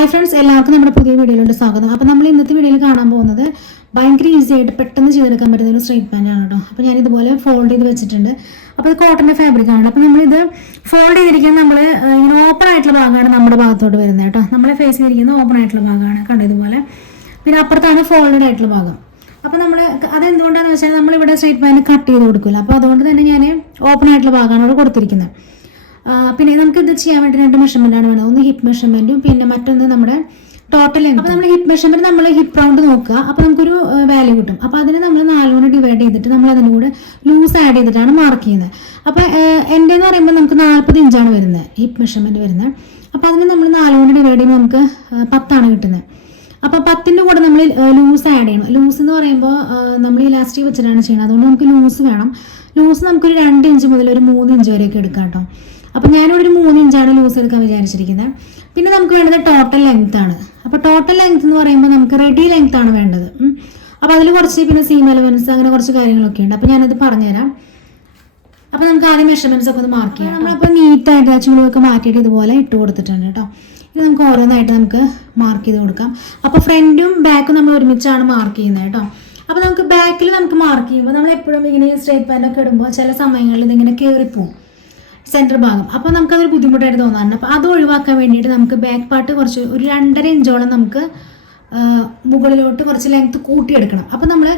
Hi friends, എല്ലാവർക്കും നമ്മുടെ പുതിയ വീഡിയോയിലോട്ട് സ്വാഗതം. അപ്പോൾ നമ്മൾ ഇന്നത്തെ വീഡിയോയിൽ കാണാൻ പോകുന്നത് ഭയങ്കര ഈസി ആയിട്ട് പെട്ടെന്ന് ചെയ്തെടുക്കാൻ പറ്റുന്ന ഒരു സ്ട്രൈറ്റ് പാൻ്റ് ആണ് കേട്ടോ. അപ്പോൾ ഞാൻ ഇതുപോലെ ഫോൾഡ് ചെയ്ത് വെച്ചിട്ടുണ്ട്. അപ്പോൾ ഇത് കോട്ടൻ്റെ ഫാബ്രിക് ആണ്. അപ്പോൾ നമ്മളിത് ഫോൾഡ് ചെയ്തിരിക്കുന്നത് നമ്മൾ ഇങ്ങനെ ഓപ്പൺ ആയിട്ടുള്ള ഭാഗമാണ് നമ്മുടെ ഭാഗത്തോട്ട് വരുന്നത് കേട്ടോ. നമ്മളെ ഫേസ് ചെയ്തിരിക്കുന്നത് ഓപ്പൺ ആയിട്ടുള്ള ഭാഗമാണ് കണ്ടോ ഇതുപോലെ. പിന്നെ അപ്പുറത്താണ് ഫോൾഡഡ് ആയിട്ടുള്ള ഭാഗം. അപ്പോൾ നമ്മൾ അതെന്തുകൊണ്ടാണെന്ന് വെച്ചാൽ നമ്മളിവിടെ സ്ട്രൈറ്റ് പാൻ്റ് കട്ട് ചെയ്ത് കൊടുക്കില്ല. അപ്പോൾ അതുകൊണ്ട് തന്നെ ഞാൻ ഓപ്പൺ ആയിട്ടുള്ള ഭാഗമാണ് ഇവിടെ കൊടുത്തിരിക്കുന്നത്. പിന്നെ നമുക്ക് ഇത് ചെയ്യാൻ വേണ്ടി 2 മെഷർമെൻ്റാണ് വേണം. ഒന്ന് ഹിപ്പ് മെഷർമെൻറ്റും പിന്നെ മറ്റൊന്ന് നമ്മുടെ ടോട്ടൽ ലെങ്ത്. അപ്പോൾ നമ്മൾ ഹിപ്പ് മെഷർമെൻറ്റ് നമ്മൾ ഹിപ്പ് റൗണ്ട് നോക്കുക. അപ്പോൾ നമുക്കൊരു വാല്യൂ കിട്ടും. അപ്പോൾ അതിന് നമ്മൾ 4 കൊണ്ട് ഡിവൈഡ് ചെയ്തിട്ട് നമ്മൾ അതിൻ്റെ കൂടെ ലൂസ് ആഡ് ചെയ്തിട്ടാണ് മാർക്ക് ചെയ്യുന്നത്. അപ്പോൾ എൻ്റെ എന്ന് പറയുമ്പോൾ നമുക്ക് 40 ഇഞ്ചാണ് വരുന്നത് ഹിപ്പ് മെഷർമെൻറ്റ് വരുന്നത്. അപ്പോൾ അതിന് നമ്മൾ 4 കൊണ്ട് ഡിവൈഡ് ചെയ്യുമ്പോൾ നമുക്ക് 10 കിട്ടുന്നത്. അപ്പോൾ 10ൻ്റെ കൂടെ നമ്മൾ ലൂസ് ആഡ് ചെയ്യണം. ലൂസ് എന്ന് പറയുമ്പോൾ നമ്മൾ ഇലാസ്റ്റിക് വെച്ചിട്ടാണ് ചെയ്യുന്നത്. അതുകൊണ്ട് നമുക്ക് ലൂസ് വേണം. ലൂസ് നമുക്കൊരു 2 ഇഞ്ച് മുതൽ ഒരു 3 ഇഞ്ച് വരെയൊക്കെ എടുക്കാം കേട്ടോ. അപ്പോൾ ഞാനിവിടെ ഒരു 3 ഇഞ്ചാണ് ലൂസ് എടുക്കാൻ വിചാരിച്ചിരിക്കുന്നത്. പിന്നെ നമുക്ക് വേണ്ടത് ടോട്ടൽ ലെങ്ത് ആണ്. അപ്പോൾ ടോട്ടൽ ലെങ്ത് എന്ന് പറയുമ്പോൾ നമുക്ക് റെഡി ലെങ്ത് ആണ് വേണ്ടത്. അപ്പോൾ അതിൽ കുറച്ച് പിന്നെ സീം എലവൻസ് അങ്ങനെ കുറച്ച് കാര്യങ്ങളൊക്കെ ഉണ്ട്. അപ്പോൾ ഞാനത് പറഞ്ഞുതരാം. അപ്പോൾ നമുക്ക് ആദ്യം മെഷർമെൻറ്റ്സ് ഒക്കെ ഒന്ന് മാർക്ക് ചെയ്യാം. നമ്മളപ്പോൾ നീറ്റായിട്ട് ചുളിവൊക്കെ മാറ്റിയിട്ട് ഇതുപോലെ ഇട്ട് കൊടുത്തിട്ടുണ്ട് കേട്ടോ. ഇത് നമുക്ക് ഓരോന്നായിട്ട് നമുക്ക് മാർക്ക് ചെയ്ത് കൊടുക്കാം. അപ്പോൾ ഫ്രണ്ടും ബാക്കും നമ്മൾ ഒരുമിച്ചാണ് മാർക്ക് ചെയ്യുന്നത് കേട്ടോ. അപ്പോൾ നമുക്ക് ബാക്കിൽ നമുക്ക് മാർക്ക് ചെയ്യുമ്പോൾ നമ്മൾ എപ്പോഴും ഇങ്ങനെ സ്ട്രൈറ്റ് പാൻ്റൊക്കെ ഇടുമ്പോൾ ചില സമയങ്ങളിൽ ഇതിങ്ങനെ കയറിപ്പോവും സെൻറ്റർ ഭാഗം. അപ്പോൾ നമുക്കതൊരു ബുദ്ധിമുട്ടായിട്ട് തോന്നാറുണ്ട്. അപ്പോൾ അത് ഒഴിവാക്കാൻ വേണ്ടിയിട്ട് നമുക്ക് ബാക്ക് പാർട്ട് കുറച്ച് ഒരു 2.5 ഇഞ്ചോളം നമുക്ക് മുകളിലോട്ട് കുറച്ച് ലെങ്ത് കൂട്ടിയെടുക്കണം. അപ്പോൾ നമ്മൾ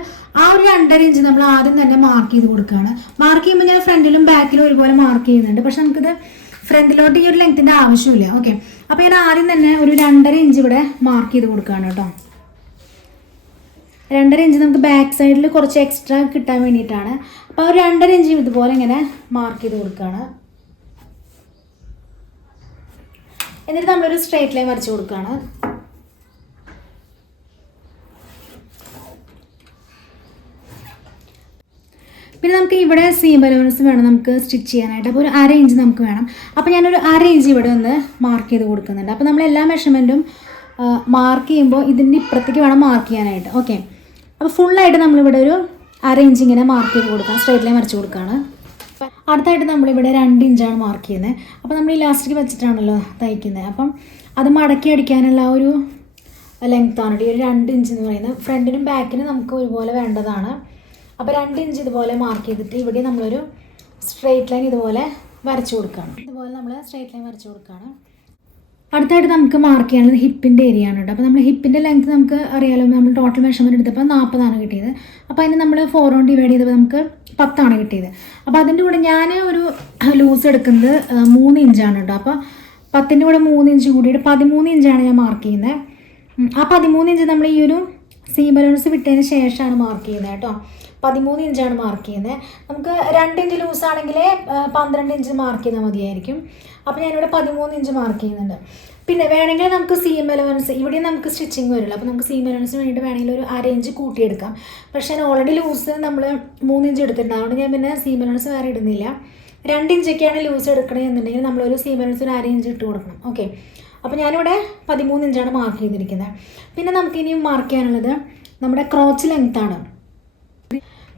ആ ഒരു 2.5 ഇഞ്ച് നമ്മൾ ആദ്യം തന്നെ മാർക്ക് ചെയ്ത് കൊടുക്കുകയാണ്. മാർക്ക് ചെയ്യുമ്പോൾ ഞാൻ ഫ്രണ്ടിലും ബാക്കിലും ഒരുപോലെ മാർക്ക് ചെയ്യുന്നുണ്ട്. പക്ഷെ നമുക്കിത് ഫ്രണ്ടിലോട്ട് ഈ ഒരു ലെങ്ത്തിൻ്റെ ആവശ്യമില്ല. ഓക്കെ, അപ്പോൾ ഞാൻ ആദ്യം തന്നെ ഒരു 2.5 ഇഞ്ച് ഇവിടെ മാർക്ക് ചെയ്ത് കൊടുക്കുകയാണ് കേട്ടോ. 2.5 ഇഞ്ച് നമുക്ക് ബാക്ക് സൈഡിൽ കുറച്ച് എക്സ്ട്രാ കിട്ടാൻ വേണ്ടിയിട്ടാണ്. അപ്പോൾ ഒരു 2.5 ഇഞ്ച് ഇതുപോലെ ഇങ്ങനെ മാർക്ക് ചെയ്ത് കൊടുക്കുകയാണ്. എന്നിട്ട് നമ്മളൊരു സ്ട്രൈറ്റ് ലൈൻ വരച്ച് കൊടുക്കുകയാണ്. പിന്നെ നമുക്ക് ഇവിടെ സീം എലവൻസ് വേണം നമുക്ക് സ്റ്റിച്ച് ചെയ്യാനായിട്ട്. അപ്പോൾ ഒരു 1/2 ഇഞ്ച് നമുക്ക് വേണം. അപ്പോൾ ഞാനൊരു 1/2 ഇഞ്ച് ഇവിടെ ഒന്ന് മാർക്ക് ചെയ്ത് കൊടുക്കുന്നുണ്ട്. അപ്പോൾ നമ്മൾ എല്ലാ മെഷർമെൻറ്റും മാർക്ക് ചെയ്യുമ്പോൾ ഇതിൻ്റെ ഇപ്പുറത്തേക്ക് വേണം മാർക്ക് ചെയ്യാനായിട്ട്. ഓക്കെ, അപ്പോൾ ഫുള്ളായിട്ട് നമ്മളിവിടെ ഒരു 1/2 ഇഞ്ച് ഇങ്ങനെ മാർക്ക് ചെയ്ത് കൊടുക്കാം. സ്ട്രൈറ്റ് ലൈൻ വരച്ച് കൊടുക്കുകയാണ്. അടുത്തായിട്ട് നമ്മളിവിടെ 2 ഇഞ്ചാണ് മാർക്ക് ചെയ്യുന്നത്. അപ്പോൾ നമ്മൾ ഇലാസ്റ്റിക് വെച്ചിട്ടാണല്ലോ തയ്ക്കുന്നത്. അപ്പം അത് മടക്കി അടിക്കാനുള്ള ഒരു ലെങ്ത്താണ് ഈ ഒരു 2 ഇഞ്ച് എന്ന് പറയുന്നത്. ഫ്രണ്ടിനും ബാക്കിനും നമുക്ക് ഒരുപോലെ വേണ്ടതാണ്. അപ്പോൾ 2 ഇഞ്ച് ഇതുപോലെ മാർക്ക് ചെയ്തിട്ട് ഇവിടെ നമ്മളൊരു സ്ട്രൈറ്റ് ലൈൻ ഇതുപോലെ വരച്ച് കൊടുക്കുകയാണ്. ഇതുപോലെ നമ്മൾ സ്ട്രൈറ്റ് ലൈൻ വരച്ച് കൊടുക്കുകയാണ്. അടുത്തായിട്ട് നമുക്ക് മാർക്ക് ചെയ്യാനുള്ളത് ഹിപ്പിൻ്റെ ഏരിയ ആണ് കേട്ടോ. അപ്പോൾ നമ്മൾ ഹിപ്പിൻ്റെ ലെങ്ത് നമുക്ക് അറിയാലോ, നമ്മൾ ടോട്ടൽ മെഷർമെൻറ്റ് എടുത്തപ്പോൾ 40 കിട്ടിയത്. അപ്പോൾ അതിന് നമ്മൾ 4 കൊണ്ട് ഡിവൈഡ് ചെയ്തപ്പോൾ നമുക്ക് 10 കിട്ടിയത്. അപ്പോൾ അതിൻ്റെ കൂടെ ഞാൻ ഒരു ലൂസ് എടുക്കുന്നത് 3 ഇഞ്ചാണ് കേട്ടോ. അപ്പോൾ 10ൻ്റെ കൂടെ 3 ഇഞ്ച് കൂടിയിട്ട് 13 ഇഞ്ചാണ് ഞാൻ മാർക്ക് ചെയ്യുന്നത്. ആ 13 ഇഞ്ച് നമ്മൾ ഈ ഒരു സീം എലവൻസ് വിട്ടതിന് ശേഷമാണ് മാർക്ക് ചെയ്യുന്നത് കേട്ടോ. 13 ഇഞ്ചാണ് മാർക്ക് ചെയ്യുന്നത്. നമുക്ക് 2 ഇഞ്ച് ലൂസാണെങ്കിൽ 12 ഇഞ്ച് മാർക്ക് ചെയ്താൽ മതിയായിരിക്കും. അപ്പോൾ ഞാനിവിടെ 13 ഇഞ്ച് മാർക്ക് ചെയ്യുന്നുണ്ട്. പിന്നെ വേണമെങ്കിൽ നമുക്ക് സീം എലവൻസ് ഇവിടെ നമുക്ക് സ്റ്റിച്ചിങ് വരില്ല. അപ്പോൾ നമുക്ക് സീം എലവൻസിന് വേണ്ടിയിട്ട് വേണമെങ്കിൽ ഒരു 1/2 ഇഞ്ച് കൂട്ടിയെടുക്കാം. പക്ഷേ ഞാൻ ഓൾറെഡി ലൂസ് നമ്മൾ 3 ഇഞ്ച് എടുത്തിട്ടുണ്ട്. അതുകൊണ്ട് ഞാൻ പിന്നെ സീം എലവൻസ് വേറെ ഇടുന്നില്ല. 2 ഇഞ്ചൊക്കെയാണ് ലൂസ് എടുക്കണമെന്നുണ്ടെങ്കിൽ നമ്മളൊരു സീം എലവൻസ് ഒരു 1/2 ഇഞ്ച് ഇട്ട് കൊടുക്കണം. ഓക്കെ, അപ്പോൾ ഞാനിവിടെ 13 ഇഞ്ചാണ് മാർക്ക് ചെയ്തിരിക്കുന്നത്. പിന്നെ നമുക്ക് ഇനിയും മാർക്ക് ചെയ്യാനുള്ളത് നമ്മുടെ ക്രോച്ച് ലെങ്ത്താണ്.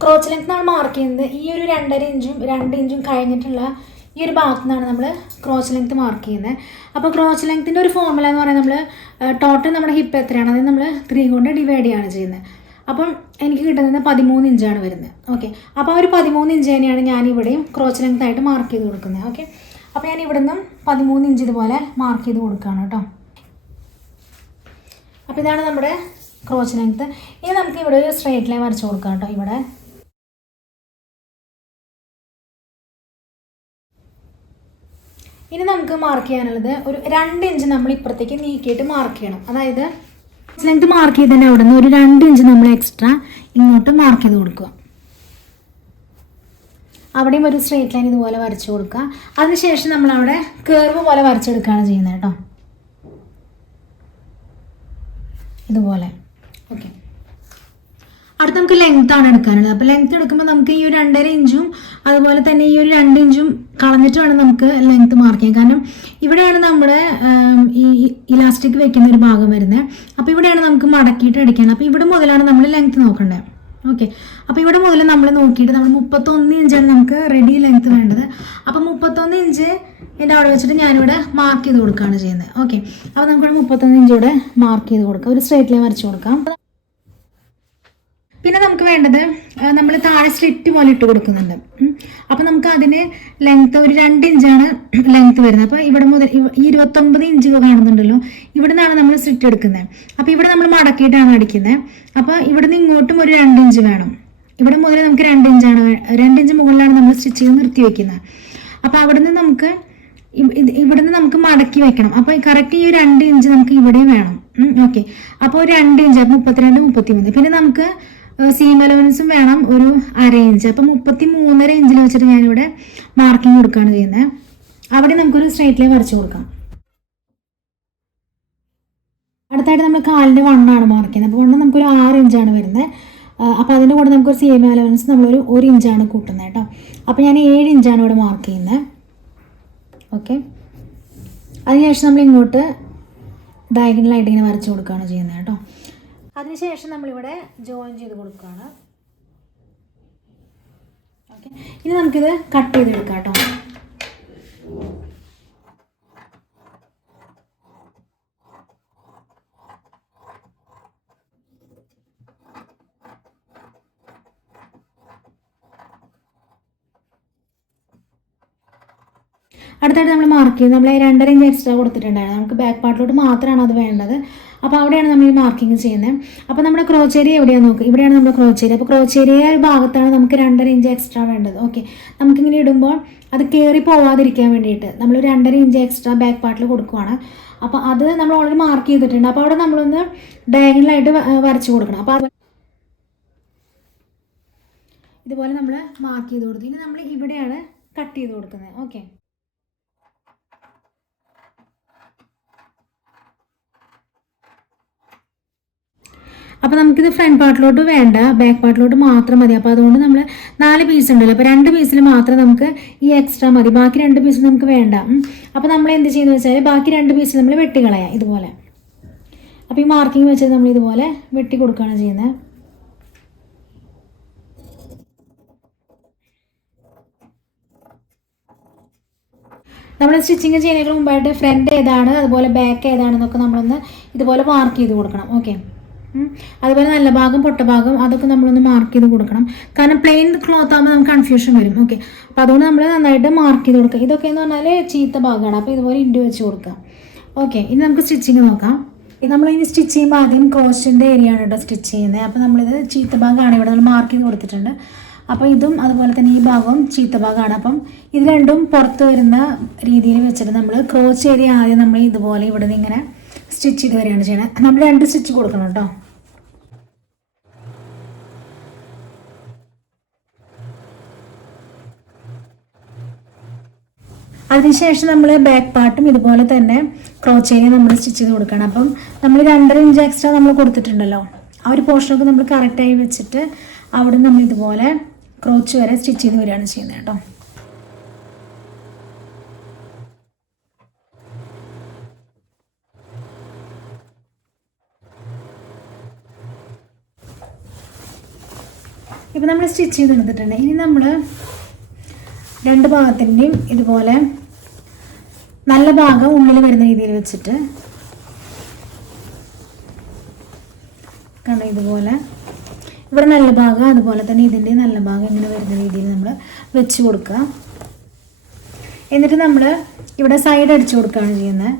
ക്രോച്ച് ലെങ്ത് നമ്മൾ മാർക്ക് ചെയ്യുന്നത് ഈ ഒരു 2.5 ഇഞ്ചും 2 ഇഞ്ചും കഴിഞ്ഞിട്ടുള്ള ഈ ഒരു ഭാഗത്തു നിന്നാണ് നമ്മൾ ക്രോച്ച് ലെങ്ത് മാർക്ക് ചെയ്യുന്നത്. അപ്പോൾ ക്രോച്ച് ലെങ്ത്തിൻ്റെ ഒരു ഫോർമുല എന്ന് പറയുന്നത് നമ്മൾ ടോട്ടൽ നമ്മുടെ ഹിപ്പ് എത്രയാണ് അത് നമ്മൾ 3 കൊണ്ട് ഡിവൈഡ് ചെയ്യാണ് ചെയ്യുന്നത്. അപ്പം എനിക്ക് കിട്ടുന്നത് 13 ഇഞ്ചാണ് വരുന്നത്. ഓക്കെ, അപ്പോൾ ആ ഒരു 13 ഇഞ്ച് തന്നെയാണ് ഞാനിവിടെയും ക്രോച്ച് ലെങ്ത് ആയിട്ട് മാർക്ക് ചെയ്ത് കൊടുക്കുന്നത്. ഓക്കെ, അപ്പോൾ ഞാൻ ഇവിടെ നിന്നും 13 ഇഞ്ച് ഇതുപോലെ മാർക്ക് ചെയ്ത് കൊടുക്കുകയാണ് കേട്ടോ. അപ്പോൾ ഇതാണ് നമ്മുടെ ക്രോച്ച് ലെങ്ത്ത്. ഇനി നമുക്ക് ഇവിടെ ഒരു സ്ട്രൈറ്റ് ലൈൻ വരച്ച് കൊടുക്കാം കേട്ടോ. ഇവിടെ ഇനി നമുക്ക് മാർക്ക് ചെയ്യാനുള്ളത് ഒരു 2 ഇഞ്ച് നമ്മൾ ഇപ്പുറത്തേക്ക് നീക്കിയിട്ട് മാർക്ക് ചെയ്യണം. അതായത് ലെങ്ത് മാർക്ക് ചെയ്തതിൻ്റെ അവിടെ നിന്ന് ഒരു 2 ഇഞ്ച് നമ്മൾ എക്സ്ട്രാ ഇങ്ങോട്ട് മാർക്ക് ചെയ്ത് കൊടുക്കുക. അവിടെയും ഒരു സ്ട്രൈറ്റ് ലൈൻ ഇതുപോലെ വരച്ച് കൊടുക്കുക. അതിനുശേഷം നമ്മളവിടെ കർവ് പോലെ വരച്ചെടുക്കുകയാണ് ചെയ്യുന്നത് കേട്ടോ. ഇതുപോലെ. ഓക്കെ, അടുത്ത് നമുക്ക് ലെങ്ത്താണ് എടുക്കാനുള്ളത്. അപ്പോൾ ലെങ്ത്ത് എടുക്കുമ്പോൾ നമുക്ക് ഈ ഒരു 2.5 ഇഞ്ചും അതുപോലെ തന്നെ ഈ ഒരു 2 ഇഞ്ചും കളഞ്ഞിട്ട് വേണം നമുക്ക് ലെങ്ത്ത് മാർക്ക് ചെയ്യാൻ. കാരണം ഇവിടെയാണ് നമ്മുടെ ഈ ഇലാസ്റ്റിക് വെക്കുന്ന ഒരു ഭാഗം വരുന്നത്. അപ്പോൾ ഇവിടെയാണ് നമുക്ക് മടക്കിയിട്ട് അടിക്കണം. അപ്പോൾ ഇവിടെ മുതലാണ് നമ്മൾ ലെങ്ത്ത് നോക്കേണ്ടത്. ഓക്കെ. അപ്പോൾ ഇവിടെ മുതൽ നമ്മൾ നോക്കിയിട്ട് നമ്മൾ 31 ഇഞ്ചാണ് നമുക്ക് റെഡി ലെങ്ത് വേണ്ടത്. അപ്പോൾ 31 ഇഞ്ച് എൻ്റെ അവിടെ വെച്ചിട്ട് ഞാനിവിടെ മാർക്ക് ചെയ്ത് കൊടുക്കുകയാണ് ചെയ്യുന്നത്. ഓക്കെ. അപ്പോൾ നമുക്കിവിടെ 31 ഇഞ്ച് ഇവിടെ മാർക്ക് ചെയ്ത് കൊടുക്കാം. ഒരു സ്ട്രേറ്റ് ലൈൻ വരച്ച് കൊടുക്കാം. പിന്നെ നമുക്ക് വേണ്ടത് നമ്മൾ താഴെ സ്ലിറ്റ് പോലെ ഇട്ട് കൊടുക്കുന്നുണ്ട്. അപ്പോൾ നമുക്ക് അതിന് ലെങ്ത്ത് ഒരു 2 ഇഞ്ചാണ് ലെങ്ത്ത് വരുന്നത്. അപ്പോൾ ഇവിടെ മുതൽ 29 ഇഞ്ച് കാണുന്നുണ്ടല്ലോ, ഇവിടെ നിന്നാണ് നമ്മൾ സ്ലിറ്റ് എടുക്കുന്നത്. അപ്പോൾ ഇവിടെ നമ്മൾ മടക്കിയിട്ടാണ് അടിക്കുന്നത്. അപ്പോൾ ഇവിടെ നിന്ന് ഇങ്ങോട്ടും ഒരു 2 ഇഞ്ച് വേണം. ഇവിടെ മുതൽ നമുക്ക് 2 ഇഞ്ചാണ്, 2 ഇഞ്ച് മുകളിലാണ് നമ്മൾ സ്റ്റിച്ച് ചെയ്ത് നിർത്തി വെക്കുന്നത്. അപ്പോൾ ഇവിടെ നിന്ന് നമുക്ക് മടക്കി വെക്കണം. അപ്പോൾ കറക്റ്റ് ഈ 2 ഇഞ്ച് നമുക്ക് ഇവിടെയും വേണം. ഓക്കെ. അപ്പോൾ 2 ഇഞ്ച് 32, 33. പിന്നെ നമുക്ക് സീം അലവൻസും വേണം ഒരു 1/2 ഇഞ്ച്. അപ്പം 33.5 ഇഞ്ചിൽ വെച്ചിട്ട് ഞാനിവിടെ മാർക്കിങ് കൊടുക്കുകയാണ് ചെയ്യുന്നത്. അവിടെ നമുക്കൊരു സ്ട്രൈറ്റ് ലൈൻ വരച്ച് കൊടുക്കാം. അടുത്തായിട്ട് നമ്മൾ കാലിൻ്റെ വണ്ണാണ് മാർക്ക് ചെയ്യുന്നത്. അപ്പോൾ വണ്ണം നമുക്കൊരു 6 ഇഞ്ചാണ് വരുന്നത്. അപ്പോൾ അതിൻ്റെ കൂടെ നമുക്കൊരു സീം അലവൻസ് നമ്മളൊരു 1 ഇഞ്ചാണ് കൂട്ടുന്നത് കേട്ടോ. അപ്പോൾ ഞാൻ 7 ഇഞ്ചാണ് ഇവിടെ മാർക്ക് ചെയ്യുന്നത്. ഓക്കെ. അതിനുശേഷം നമ്മൾ ഇങ്ങോട്ട് ഡയഗണലായിട്ട് ഇങ്ങനെ വരച്ച് കൊടുക്കുകയാണ് ചെയ്യുന്നത് കേട്ടോ. അതിനുശേഷം നമ്മളിവിടെ ജോയിൻ ചെയ്ത് കൊടുക്കുകയാണ്. ഓക്കെ. ഇനി നമുക്കിത് കട്ട് ചെയ്തെടുക്കാം കേട്ടോ. അടുത്തായിട്ട് നമ്മൾ മാർക്ക് ചെയ്ത് നമ്മൾ 2.5 ഇഞ്ച് എക്സ്ട്രാ കൊടുത്തിട്ടുണ്ടായിരുന്നു. നമുക്ക് ബാക്ക് പാർട്ടിലോട്ട് മാത്രമാണ് അത് വേണ്ടത്. അപ്പോൾ അവിടെയാണ് നമ്മൾ ഈ മാർക്കിങ് ചെയ്യുന്നത്. അപ്പോൾ നമ്മുടെ ക്രോച്ചേരിയ എവിടെയാണ് നോക്കുക, ഇവിടെയാണ് നമ്മുടെ ക്രോച്ചേരിയ. അപ്പോൾ ക്രോച്ചേരിയ ഭാഗത്താണ് നമുക്ക് 2.5 ഇഞ്ച് എക്സ്ട്രാ വേണ്ടത്. ഓക്കെ. നമുക്കിങ്ങനെ ഇടുമ്പോൾ അത് കയറി പോവാതിരിക്കാൻ വേണ്ടിയിട്ട് നമ്മൾ 2.5 ഇഞ്ച് എക്സ്ട്രാ ബാക്ക് പാർട്ടിൽ കൊടുക്കുവാണ്. അപ്പോൾ അത് നമ്മൾ ഓൾറെഡി മാർക്ക് ചെയ്തിട്ടുണ്ട്. അപ്പോൾ അവിടെ നമ്മളൊന്ന് ഡയഗണലായിട്ട് വരച്ച് കൊടുക്കണം. അപ്പോൾ ഇതുപോലെ നമ്മൾ മാർക്ക് ചെയ്ത് കൊടുത്തു. ഇനി നമ്മൾ ഇവിടെയാണ് കട്ട് ചെയ്ത് കൊടുക്കുന്നത്. ഓക്കെ. അപ്പോൾ നമുക്കിത് ഫ്രണ്ട് പാർട്ടിലോട്ട് വേണ്ട, ബാക്ക് പാർട്ടിലോട്ട് മാത്രം മതി. അപ്പോൾ അതുകൊണ്ട് നമ്മൾ 4 പീസ് ഉണ്ടല്ലോ, അപ്പോൾ 2 പീസിൽ മാത്രം നമുക്ക് ഈ എക്സ്ട്രാ മതി, ബാക്കി 2 പീസിൽ നമുക്ക് വേണ്ട. അപ്പോൾ നമ്മൾ എന്ത് ചെയ്യുന്നത് വെച്ചാൽ ബാക്കി 2 പീസിൽ നമ്മൾ വെട്ടിക്കളയാം ഇതുപോലെ. അപ്പോൾ ഈ മാർക്കിങ് വെച്ചത് നമ്മൾ ഇതുപോലെ വെട്ടി കൊടുക്കുകയാണ് ചെയ്യുന്നത്. നമ്മൾ സ്റ്റിച്ചിങ് ചെയ്യുന്നതിന് മുമ്പായിട്ട് ഫ്രണ്ട് ഏതാണ് അതുപോലെ ബാക്ക് ഏതാണെന്നൊക്കെ നമ്മളൊന്ന് ഇതുപോലെ മാർക്ക് ചെയ്ത് കൊടുക്കണം. ഓക്കെ. അതുപോലെ നല്ല ഭാഗം പൊട്ട ഭാഗം അതൊക്കെ നമ്മളൊന്ന് മാർക്ക് ചെയ്ത് കൊടുക്കണം. കാരണം പ്ലെയിൻ ക്ലോത്ത് ആകുമ്പോൾ നമുക്ക് കൺഫ്യൂഷൻ വരും. ഓക്കെ. അപ്പോൾ അതുകൊണ്ട് നമ്മൾ നന്നായിട്ട് മാർക്ക് ചെയ്ത് കൊടുക്കുക. ഇതൊക്കെ എന്ന് പറഞ്ഞാൽ ചീത്ത ഭാഗമാണ്. അപ്പോൾ ഇതുപോലെ ഇൻഡു വെച്ച് കൊടുക്കാം. ഓക്കെ. ഇനി നമുക്ക് സ്റ്റിച്ചിങ് നോക്കാം. നമ്മളിനി സ്റ്റിച്ച് ചെയ്യുമ്പോൾ ആദ്യം ക്രോസിൻ്റെ ഏരിയ ആണ് കേട്ടോ സ്റ്റിച്ച് ചെയ്യുന്നത്. അപ്പോൾ നമ്മളിത് ചീത്ത ഭാഗമാണ് ഇവിടെ നമ്മൾ മാർക്ക് ചെയ്ത് കൊടുത്തിട്ടുണ്ട്. അപ്പോൾ ഇതും അതുപോലെ തന്നെ ഈ ഭാഗവും ചീത്ത ഭാഗമാണ്. അപ്പം ഇത് രണ്ടും പുറത്ത് വരുന്ന രീതിയിൽ വെച്ചിട്ട് നമ്മൾ ക്രോസ് ഏരിയ ആദ്യം നമ്മൾ ഇതുപോലെ ഇവിടെ നിന്ന് ഇങ്ങനെ സ്റ്റിച്ച് ചെയ്ത് വരികയാണ് ചെയ്യണത്. നമ്മൾ 2 സ്റ്റിച്ച് കൊടുക്കണം കേട്ടോ. അതിനുശേഷം നമ്മൾ ബാക്ക് പാർട്ടും ഇതുപോലെ തന്നെ ക്രോച്ച് ഏരിയ നമ്മൾ സ്റ്റിച്ച് ചെയ്ത് കൊടുക്കണം. അപ്പം നമ്മൾ 2.5 ഇഞ്ച് എക്സ്ട്രാ നമ്മൾ കൊടുത്തിട്ടുണ്ടല്ലോ, ആ ഒരു പോർഷനൊക്കെ നമ്മൾ കറക്റ്റായി വെച്ചിട്ട് അവിടെ നമ്മൾ ഇതുപോലെ ക്രോച്ച് വരെ സ്റ്റിച്ച് ചെയ്ത് വരികയാണ് ചെയ്യുന്നത് കേട്ടോ. ഇപ്പം നമ്മൾ സ്റ്റിച്ച് ചെയ്ത് എടുത്തിട്ടുണ്ട്. ഇനി നമ്മൾ 2 ഭാഗത്തിൻ്റെയും ഇതുപോലെ നല്ല ഭാഗം ഉള്ളിൽ വരുന്ന രീതിയിൽ വെച്ചിട്ട് കണ്ടോ, ഇതുപോലെ ഇവിടെ നല്ല ഭാഗം അതുപോലെ തന്നെ ഇതിൻ്റെ നല്ല ഭാഗം ഇങ്ങനെ വരുന്ന രീതിയിൽ നമ്മൾ വെച്ച് കൊടുക്കുക. എന്നിട്ട് നമ്മൾ ഇവിടെ സൈഡ് അടിച്ചു കൊടുക്കുകയാണ് ചെയ്യുന്നത്.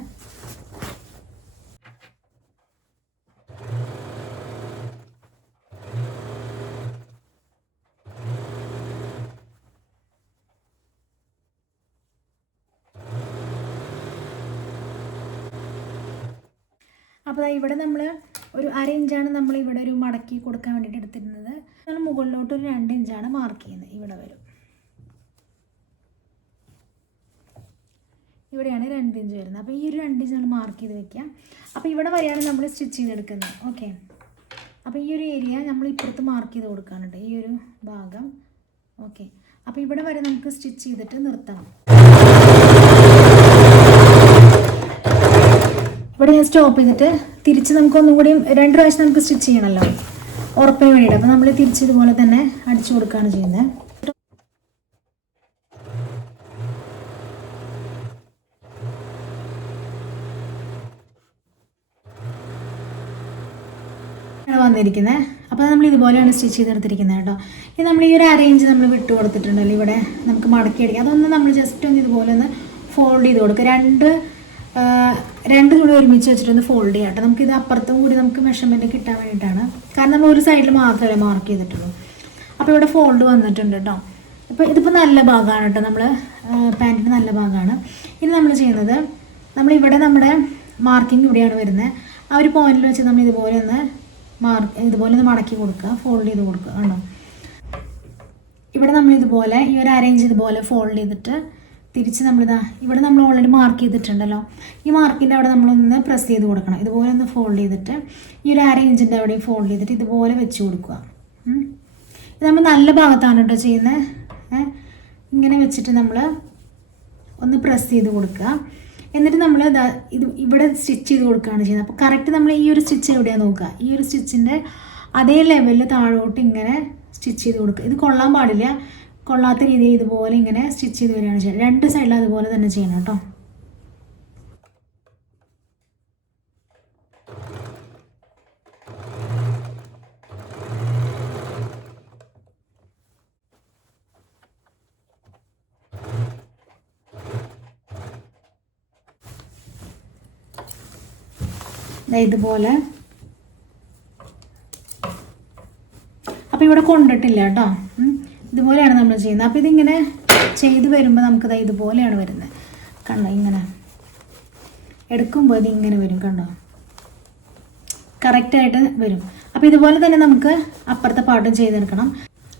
അപ്പോൾ ഇവിടെ നമ്മൾ ഒരു 1/2 ഇഞ്ചാണ് നമ്മൾ ഇവിടെ ഒരു മടക്കി കൊടുക്കാൻ വേണ്ടിയിട്ട് എടുത്തിരുന്നത്. നമ്മൾ മുകളിലോട്ട് ഒരു 2 ഇഞ്ചാണ് മാർക്ക് ചെയ്യുന്നത്. ഇവിടെ വരും, ഇവിടെയാണ് 2 ഇഞ്ച് വരുന്നത്. അപ്പോൾ ഈ ഒരു 2 ഇഞ്ച് നമ്മൾ മാർക്ക് ചെയ്ത് വെക്കാം. അപ്പോൾ ഇവിടെ വരെയാണ് നമ്മൾ സ്റ്റിച്ച് ചെയ്തെടുക്കുന്നത്. ഓക്കെ. അപ്പോൾ ഈ ഒരു ഏരിയ നമ്മൾ ഇപ്പുറത്ത് മാർക്ക് ചെയ്ത് കൊടുക്കാനുണ്ട്, ഈ ഒരു ഭാഗം. ഓക്കെ. അപ്പോൾ ഇവിടെ വരെ നമുക്ക് സ്റ്റിച്ച് ചെയ്തിട്ട് നിർത്തണം. ഇവിടെ ഞാൻ സ്റ്റോപ്പ് ചെയ്തിട്ട് തിരിച്ച് നമുക്ക് ഒന്നും കൂടി 2 പ്രാവശ്യം നമുക്ക് സ്റ്റിച്ച് ചെയ്യണമല്ലോ. ഉറപ്പിന് വേണ്ടിയിട്ട്. അപ്പോൾ നമ്മൾ തിരിച്ചിതുപോലെ തന്നെ അടിച്ചു കൊടുക്കുകയാണ് ചെയ്യുന്നത്. വന്നിരിക്കുന്നത്. അപ്പോൾ നമ്മൾ ഇതുപോലെയാണ് സ്റ്റിച്ച് ചെയ്തെടുത്തിരിക്കുന്നത് കേട്ടോ. ഇത് നമ്മൾ ഈ ഒരു അരയിഞ്ച് നമ്മൾ വിട്ട് കൊടുത്തിട്ടുണ്ടല്ലോ ഇവിടെ നമുക്ക് മടക്കി അടിക്കാം. അതൊന്ന് നമ്മൾ ജസ്റ്റ് ഒന്ന് ഇതുപോലെ ഒന്ന് ഫോൾഡ് ചെയ്ത് കൊടുക്കുക. രണ്ട് തുണി ഒരുമിച്ച് വെച്ചിട്ടൊന്ന് ഫോൾഡ് ചെയ്യാം കേട്ടോ. നമുക്കിത് അപ്പുറത്തും കൂടി നമുക്ക് മെഷർമെൻറ്റ് കിട്ടാൻ വേണ്ടിയിട്ടാണ്. കാരണം നമ്മൾ ഒരു സൈഡിൽ മാത്രമേ മാർക്ക് ചെയ്തിട്ടുള്ളൂ. അപ്പോൾ ഇവിടെ ഫോൾഡ് വന്നിട്ടുണ്ട് കേട്ടോ. ഇപ്പോൾ ഇതിപ്പോൾ നല്ല ഭാഗമാണ് കേട്ടോ, നമ്മൾ പാൻറ്റിൻ്റെ നല്ല ഭാഗമാണ്. ഇനി നമ്മൾ ചെയ്യുന്നത് നമ്മളിവിടെ നമ്മുടെ മാർക്കിംഗ് ഇവിടെയാണ് വരുന്നത്. ആ ഒരു പോയിന്റിൽ വെച്ച് നമ്മൾ ഇതുപോലെ ഒന്ന് മടക്കി കൊടുക്കുക, ഫോൾഡ് ചെയ്ത് കൊടുക്കുക കണ്ടോ. ഇവിടെ നമ്മൾ ഇതുപോലെ ഈ ഒരു അരയിഞ്ച് ഇതുപോലെ ഫോൾഡ് ചെയ്തിട്ട് തിരിച്ച് നമ്മളിതാ ഇവിടെ നമ്മൾ ഓൾറെഡി മാർക്ക് ചെയ്തിട്ടുണ്ടല്ലോ, ഈ മാർക്കിൻ്റെ അവിടെ നമ്മളൊന്ന് പ്രസ് ചെയ്ത് കൊടുക്കണം. ഇതുപോലെ ഒന്ന് ഫോൾഡ് ചെയ്തിട്ട് ഈ ഒരു അരയിഞ്ചിൻ്റെ അവിടെയും ഫോൾഡ് ചെയ്തിട്ട് ഇതുപോലെ വെച്ച് കൊടുക്കുക. ഇത് നമ്മൾ നല്ല ഭാഗത്താണ് കേട്ടോ ചെയ്യുന്നത്. ഇങ്ങനെ വെച്ചിട്ട് നമ്മൾ ഒന്ന് പ്രസ് ചെയ്ത് കൊടുക്കുക. എന്നിട്ട് നമ്മൾ ഇത് ഇവിടെ സ്റ്റിച്ച് ചെയ്ത് കൊടുക്കുകയാണ് ചെയ്യുന്നത്. അപ്പോൾ കറക്റ്റ് നമ്മൾ ഈ ഒരു സ്റ്റിച്ച് എവിടെയാണ് നോക്കുക, ഈ ഒരു സ്റ്റിച്ചിൻ്റെ അതേ ലെവലിൽ താഴോട്ട് ഇങ്ങനെ സ്റ്റിച്ച് ചെയ്ത് കൊടുക്കുക. ഇത് കൊള്ളാൻ പാടില്ല, കൊള്ളാത്ത രീതിയിൽ ഇതുപോലെ ഇങ്ങനെ സ്റ്റിച്ച് ചെയ്ത് വരികയാണ് ചെയ്യുന്നത്. രണ്ട് സൈഡിലും അതുപോലെ തന്നെ ചെയ്യണം കേട്ടോ. ഇതുപോലെ. അപ്പോൾ ഇവിടെ കൊണ്ടിട്ടില്ല കേട്ടോ, ഇതുപോലെയാണ് നമ്മൾ ചെയ്യുന്നത്. അപ്പോൾ ഇതിങ്ങനെ ചെയ്ത് വരുമ്പോൾ നമുക്കത് ഇതുപോലെയാണ് വരുന്നത് കണ്ടോ. ഇങ്ങനെ എടുക്കുമ്പോൾ ഇത് ഇങ്ങനെ വരും കണ്ടോ, കറക്റ്റായിട്ട് വരും. അപ്പോൾ ഇതുപോലെ തന്നെ നമുക്ക് അപ്പുറത്തെ പാട്ടും ചെയ്തെടുക്കണം.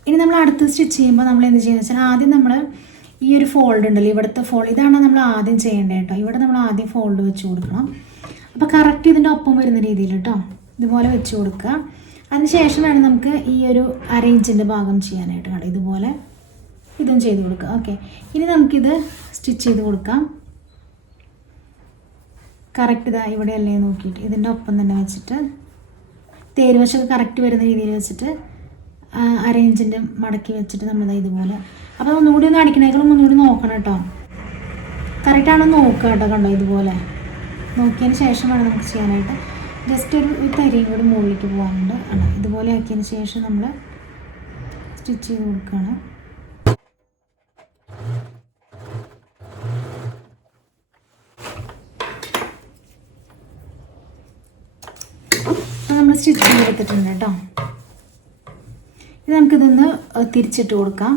ഇനി നമ്മൾ അടുത്ത് സ്റ്റിച്ച് ചെയ്യുമ്പോൾ നമ്മൾ എന്ത് ചെയ്യുന്നത് വെച്ചാൽ ആദ്യം നമ്മൾ ഈ ഒരു ഫോൾഡ് ഉണ്ടല്ലോ, ഇവിടുത്തെ ഫോൾഡ്, ഇതാണ് നമ്മൾ ആദ്യം ചെയ്യേണ്ടത് കേട്ടോ. ഇവിടെ നമ്മൾ ആദ്യം ഫോൾഡ് വെച്ച് കൊടുക്കണം. അപ്പോൾ കറക്റ്റ് ഇതിൻ്റെ ഒപ്പം വരുന്ന രീതിയിൽ കേട്ടോ ഇതുപോലെ വെച്ച് കൊടുക്കുക. അതിനുശേഷം വേണം നമുക്ക് ഈ ഒരു അരയിഞ്ചിൻ്റെ ഭാഗം ചെയ്യാനായിട്ട് കേട്ടോ. ഇതുപോലെ ഇതും ചെയ്ത് കൊടുക്കുക. ഓക്കെ, ഇനി നമുക്കിത് സ്റ്റിച്ച് ചെയ്ത് കൊടുക്കാം. കറക്റ്റ് ഇതാ ഇവിടെയല്ലേ നോക്കിയിട്ട് ഇതിൻ്റെ ഒപ്പം തന്നെ വെച്ചിട്ട് തേരുവശമൊക്കെ കറക്റ്റ് വരുന്ന രീതിയിൽ വെച്ചിട്ട് അരയിഞ്ചിൻ്റെ മടക്കി വെച്ചിട്ട് നമ്മളിതാ ഇതുപോലെ. അപ്പോൾ ഒന്നുകൂടി ഒന്ന് അടിക്കണേക്കാളും ഒന്നുകൂടി നോക്കണം കേട്ടോ, കറക്റ്റാണോ നോക്കുക കേട്ടോ. കണ്ടോ ഇതുപോലെ നോക്കിയതിന് ശേഷം വേണം നമുക്ക് ചെയ്യാനായിട്ട്. ജസ്റ്റ് ഒരു തരിയും കൂടി മുകളിലേക്ക് പോകാനുണ്ട്. ആണ് ഇതുപോലെ ആക്കിയതിന് ശേഷം നമ്മൾ സ്റ്റിച്ച് ചെയ്ത് കൊടുക്കുകയാണ്. നമ്മൾ സ്റ്റിച്ച് ചെയ്തെടുത്തിട്ടുണ്ട് കേട്ടോ. ഇത് നമുക്കിതൊന്ന് തിരിച്ചിട്ട് കൊടുക്കാം.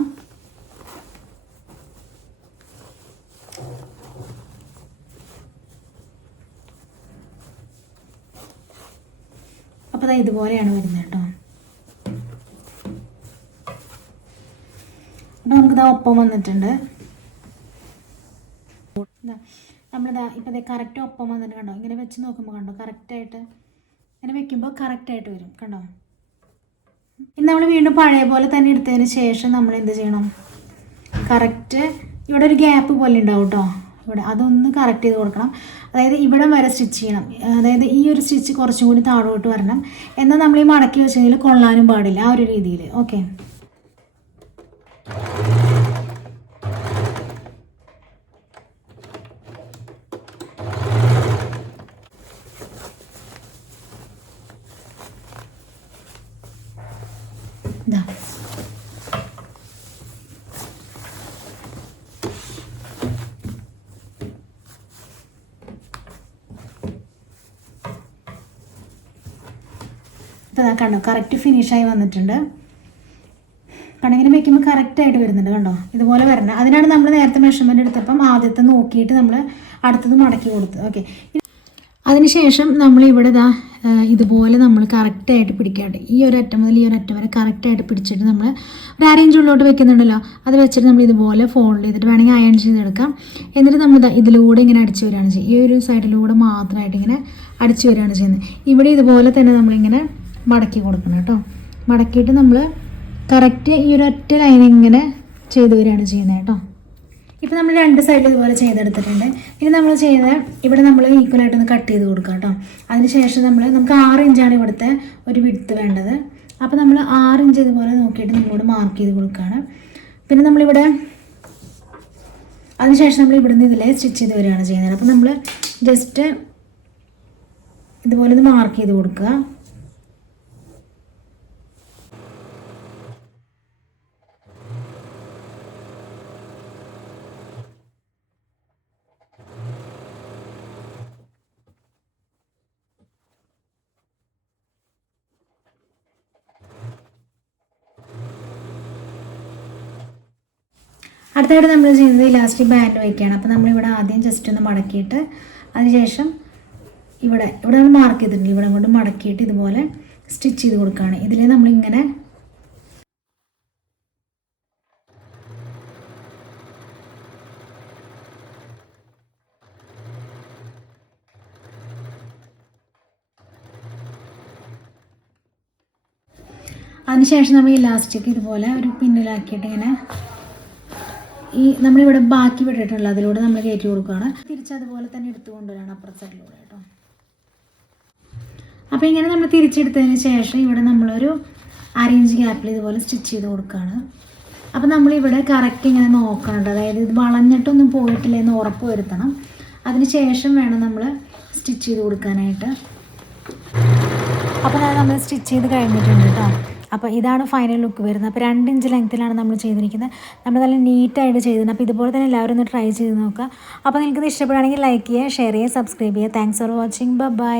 അപ്പോൾ ഇതുപോലെയാണ് വരുന്നത് കേട്ടോ. അപ്പോൾ നമുക്കിതാ ഒപ്പം വന്നിട്ടുണ്ട്. നമ്മളിതാ ഇപ്പോൾ ഇതേ കറക്റ്റ് ഒപ്പം വന്നിട്ട് കണ്ടോ. ഇങ്ങനെ വെച്ച് നോക്കുമ്പോൾ കണ്ടോ കറക്റ്റായിട്ട് ഇങ്ങനെ വെക്കുമ്പോൾ കറക്റ്റായിട്ട് വരും കണ്ടോ. ഇനി നമ്മൾ വീണ്ടും പഴയ പോലെ തന്നെ എടുത്തതിന് ശേഷം നമ്മൾ എന്ത് ചെയ്യണം, കറക്റ്റ് ഇവിടെ ഒരു ഗ്യാപ്പ് പോലെ ഉണ്ടാവും കേട്ടോ ഇവിടെ, അതൊന്ന് കറക്റ്റ് ചെയ്ത് കൊടുക്കണം. അതായത് ഇവിടെ വരെ സ്റ്റിച്ച് ചെയ്യണം. അതായത് ഈ ഒരു സ്റ്റിച്ച് കുറച്ചും കൂടി താഴോട്ട് വരണം. എന്നാൽ നമ്മൾ ഈ മടക്കി വെച്ചെങ്കിൽ കൊള്ളാനും പാടില്ല, ആ ഒരു രീതിയിൽ. ഓക്കെ, ഇതാ ഇപ്പോൾ കണ്ടോ കറക്റ്റ് ഫിനിഷായി വന്നിട്ടുണ്ട്. കണ്ണിങ്ങനെ വയ്ക്കുമ്പോൾ കറക്റ്റായിട്ട് വരുന്നുണ്ട് കണ്ടോ, ഇതുപോലെ വരണം. അതിനാണ് നമ്മൾ നേരത്തെ മെഷർമെൻറ്റ് എടുത്തപ്പം ആദ്യത്തെ നോക്കിയിട്ട് നമ്മൾ അടുത്തത് മടക്കി കൊടുത്തത്. ഓക്കെ, അതിനുശേഷം നമ്മൾ ഇവിടെ ഇതുപോലെ നമ്മൾ കറക്റ്റായിട്ട് പിടിക്കാണ്ട് ഈ ഒരു അറ്റം മുതൽ ഈ ഒരു അറ്റം വരെ കറക്റ്റായിട്ട് പിടിച്ചിട്ട് നമ്മൾ ഒരു അരയിഞ്ച് ഉള്ളോട്ട് വെക്കുന്നുണ്ടല്ലോ, അത് വെച്ചിട്ട് നമ്മൾ ഇതുപോലെ ഫോൾഡ് ചെയ്തിട്ട് വേണമെങ്കിൽ അയൺ ചെയ്തെടുക്കാം. എന്നിട്ട് നമ്മൾ ഇതിലൂടെ ഇങ്ങനെ അടിച്ചു വരികയാണ് ചെയ്യുന്നത്. ഈ ഒരു സൈഡിലൂടെ മാത്രമായിട്ട് ഇങ്ങനെ അടിച്ചു വരികയാണ് ചെയ്യുന്നത്. ഇവിടെ ഇതുപോലെ തന്നെ നമ്മളിങ്ങനെ മടക്കി കൊടുക്കണം കേട്ടോ. മടക്കിയിട്ട് നമ്മൾ കറക്റ്റ് ഈ ഒരു ഒറ്റ ലൈൻ ഇങ്ങനെ ചെയ്ത് വരികയാണ് ചെയ്യുന്നത് കേട്ടോ. ഇപ്പോൾ നമ്മൾ രണ്ട് സൈഡിൽ ഇതുപോലെ ചെയ്തെടുത്തിട്ടുണ്ട്. ഇനി നമ്മൾ ചെയ്യുന്നത് ഇവിടെ നമ്മൾ ഈക്വലായിട്ടൊന്ന് കട്ട് ചെയ്ത് കൊടുക്കുക കേട്ടോ. അതിനുശേഷം നമുക്ക് 6 ഇഞ്ചാണ് ഇവിടുത്തെ ഒരു വിഡ്ത്ത് വേണ്ടത്. അപ്പോൾ നമ്മൾ 6 ഇഞ്ച് ഇതുപോലെ നോക്കിയിട്ട് നമ്മളിവിടെ മാർക്ക് ചെയ്ത് കൊടുക്കുകയാണ്. പിന്നെ നമ്മളിവിടെ അതിനുശേഷം നമ്മൾ ഇവിടുന്ന് ഇതിലെ സ്റ്റിച്ച് ചെയ്ത് വരികയാണ് ചെയ്യുന്നത്. അപ്പോൾ നമ്മൾ ജസ്റ്റ് ഇതുപോലെ ഇത് മാർക്ക് ചെയ്ത് കൊടുക്കുക. അടുത്തായിട്ട് നമ്മൾ ചെയ്യുന്നത് ഇലാസ്റ്റിക് ബാൻഡ് വയ്ക്കുകയാണ്. അപ്പോൾ നമ്മളിവിടെ ആദ്യം ജസ്റ്റ് ഒന്ന് മടക്കിയിട്ട് അതിനുശേഷം ഇവിടെ നമ്മൾ മാർക്ക് ചെയ്തിട്ടുണ്ട്, ഇവിടെ കൊണ്ട് മടക്കിയിട്ട് ഇതുപോലെ സ്റ്റിച്ച് ചെയ്ത് കൊടുക്കുകയാണ്. ഇതിൽ നമ്മളിങ്ങനെ അതിനുശേഷം നമ്മൾ ഇലാസ്റ്റിക് ഇതുപോലെ ഒരു പിന്നിലാക്കിയിട്ട് ഇങ്ങനെ നമ്മളിവിടെ ബാക്കി വിട്ടിട്ടുള്ള അതിലൂടെ നമ്മൾ കയറ്റി കൊടുക്കുകയാണ്. തിരിച്ചതുപോലെ തന്നെ എടുത്തു കൊണ്ടുവരാണ് അപ്പുറത്തെ സൈഡിലൂടെ കേട്ടോ. അപ്പോൾ ഇങ്ങനെ നമ്മൾ തിരിച്ചെടുത്തതിന് ശേഷം ഇവിടെ നമ്മളൊരു 1/2 ഇഞ്ച് ഗ്യാപ്പിൽ ഇതുപോലെ സ്റ്റിച്ച് ചെയ്ത് കൊടുക്കുകയാണ്. അപ്പോൾ നമ്മളിവിടെ കറക്റ്റ് ഇങ്ങനെ നോക്കണം, അതായത് ഇത് വളഞ്ഞിട്ടൊന്നും പോയിട്ടില്ല എന്ന് ഉറപ്പ് വരുത്തണം. അതിന് ശേഷം വേണം നമ്മൾ സ്റ്റിച്ച് ചെയ്ത് കൊടുക്കാനായിട്ട്. അപ്പോൾ നമ്മൾ സ്റ്റിച്ച് ചെയ്ത് കഴിഞ്ഞിട്ടുണ്ട് കേട്ടോ. അപ്പോൾ ഇതാണ് ഫൈനൽ ലുക്ക് വരുന്നത്. അപ്പോൾ 2 ഇഞ്ച് ലെങ്ത്തിലാണ് നമ്മൾ ചെയ്തിരിക്കുന്നത്. നമ്മൾ നല്ല നീറ്റായിട്ട് ചെയ്തിട്ടുണ്ട്. അപ്പോൾ ഇതുപോലെ തന്നെ എല്ലാവരും ഒന്ന് ട്രൈ ചെയ്ത് നോക്കുക. അപ്പോൾ നിങ്ങൾക്കിത് ഇഷ്ടപ്പെടുകയാണെങ്കിൽ ലൈക്ക് ചെയ്യുക, ഷെയർ ചെയ്യുക, സബ്സ്ക്രൈബ് ചെയ്യുക. Thanks for watching. ബൈ.